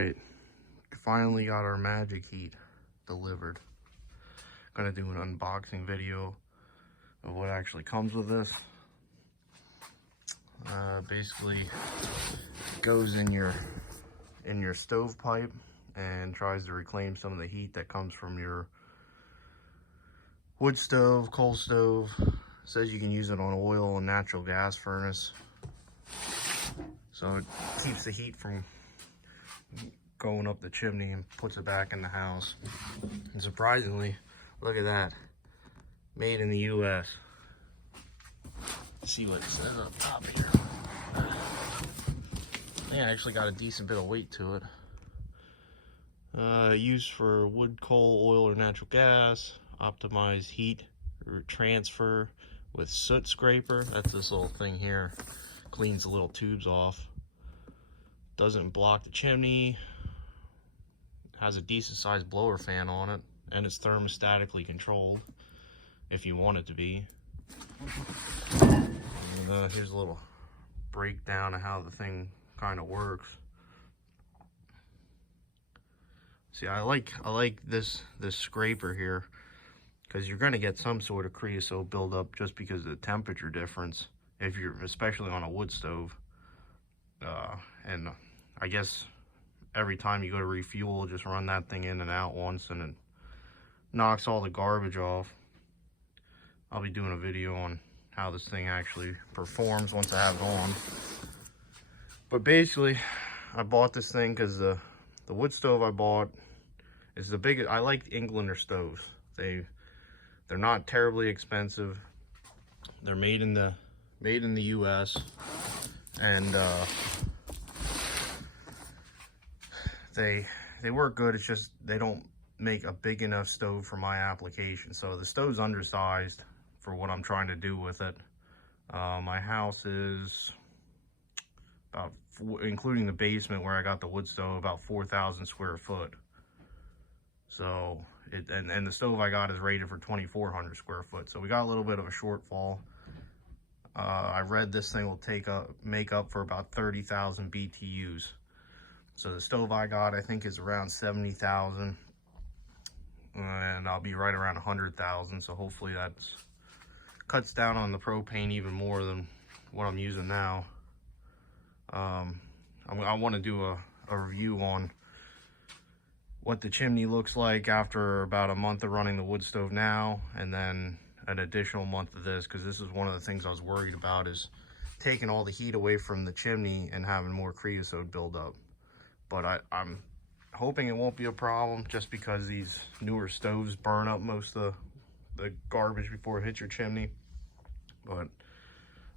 right, finally got our magic heat delivered. Gonna do an unboxing video of what actually comes with this. Basically goes in your stovepipe and tries to reclaim some of the heat that comes from your wood stove, coal stove. Says you can use it on oil and natural gas furnace, so it keeps the heat from going up the chimney and puts it back in the house. And surprisingly, look at that, made in the US. See what it says up top here. Yeah, actually got a decent bit of weight to it. Used for wood, coal, oil, or natural gas. Optimized heat transfer with soot scraper. That's this little thing here. Cleans the little tubes off. Doesn't block the chimney. Has a decent sized blower fan on it, and it's thermostatically controlled if you want it to be. And, here's a little breakdown of how the thing kind of works. See, I like this scraper here, because you're going to get some sort of creosote buildup just because of the temperature difference, if you're especially on a wood stove. And I guess every time you go to refuel, just run that thing in and out once, and it knocks all the garbage off. I'll be doing a video on how this thing actually performs once I have it on. But basically, I bought this thing because the wood stove I bought is the biggest. I like Englander stoves. They're not terribly expensive. They're made in the US, and they work good. It's just they don't make a big enough stove for my application. So the stove's undersized for what I'm trying to do with it. My house is about, including the basement where I got the wood stove, about 4,000 square foot. So and the stove I got is rated for 2,400 square foot. So we got a little bit of a shortfall. I read this thing will make up for about 30,000 BTUs. So the stove I got, I think, is around 70,000, and I'll be right around 100,000. So hopefully that cuts down on the propane even more than what I'm using now. I want to do a review on what the chimney looks like after about a month of running the wood stove now, and then an additional month of this, because this is one of the things I was worried about, is taking all the heat away from the chimney and having more creosote buildup. But I'm hoping it won't be a problem, just because these newer stoves burn up most of the garbage before it hits your chimney. But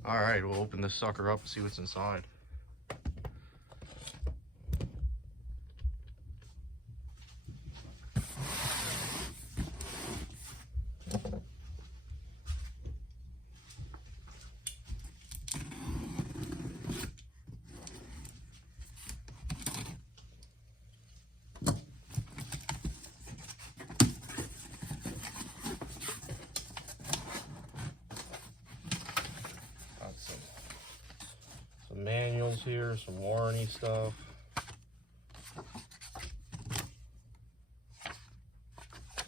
all right, we'll open this sucker up and see what's inside. Some manuals here, some warranty stuff.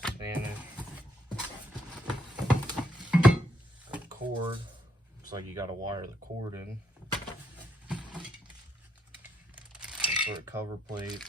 Spanish. Got cord. Looks like you got to wire the cord in. Some sort of cover plate.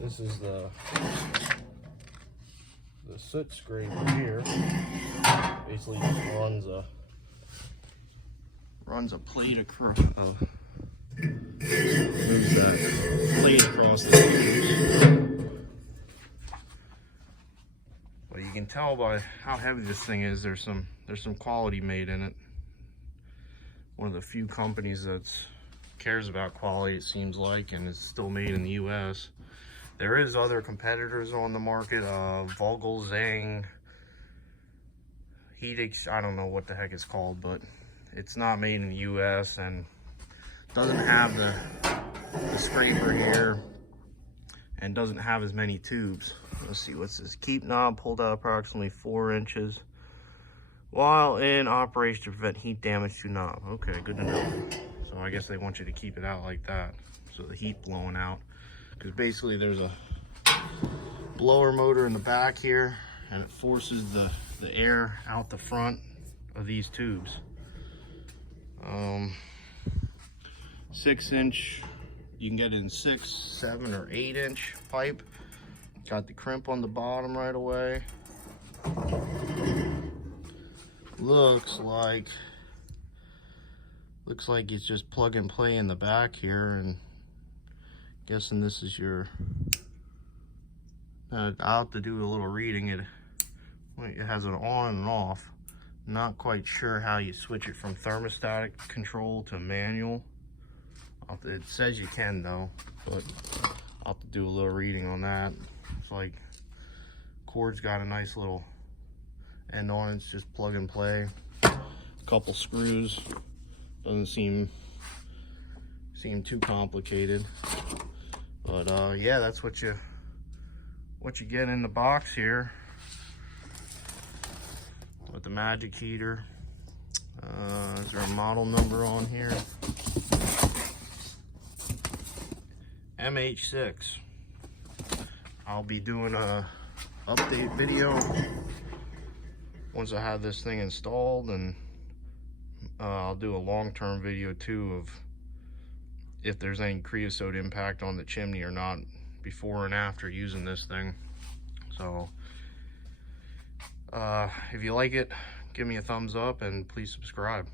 This is the soot scraper here. Basically just runs a plate across, Moves that plate across the tubes. But you can tell by how heavy this thing is, there's some quality made in it. One of the few companies that cares about quality, it seems like, and is still made in the US. There is other competitors on the market, Vogel, Zhang, Hedix, I don't know what the heck it's called, but it's not made in the US and doesn't have the scraper here and doesn't have as many tubes. Let's see, what's this? Keep knob pulled out approximately 4 inches while in operation to prevent heat damage to knob. Okay, good to know. So I guess they want you to keep it out like that, so the heat blowing out. Because basically there's a blower motor in the back here, and it forces the air out the front of these tubes. 6-inch, you can get it in 6, 7, or 8-inch pipe. Got the crimp on the bottom right away. Looks like it's just plug and play in the back here, and guessing this is your, I'll have to do a little reading. It has an on and off. Not quite sure how you switch it from thermostatic control to manual. It says you can though, but I'll have to do a little reading on that. It's like cord's got a nice little end on it. It's just plug and play. A couple screws. Doesn't seem too complicated. But yeah, that's what you get in the box here with the magic heater. Is there a model number on here? MH6. I'll be doing a update video once I have this thing installed, and I'll do a long-term video too of if there's any creosote impact on the chimney or not before and after using this thing. So if you like it, give me a thumbs up and please subscribe.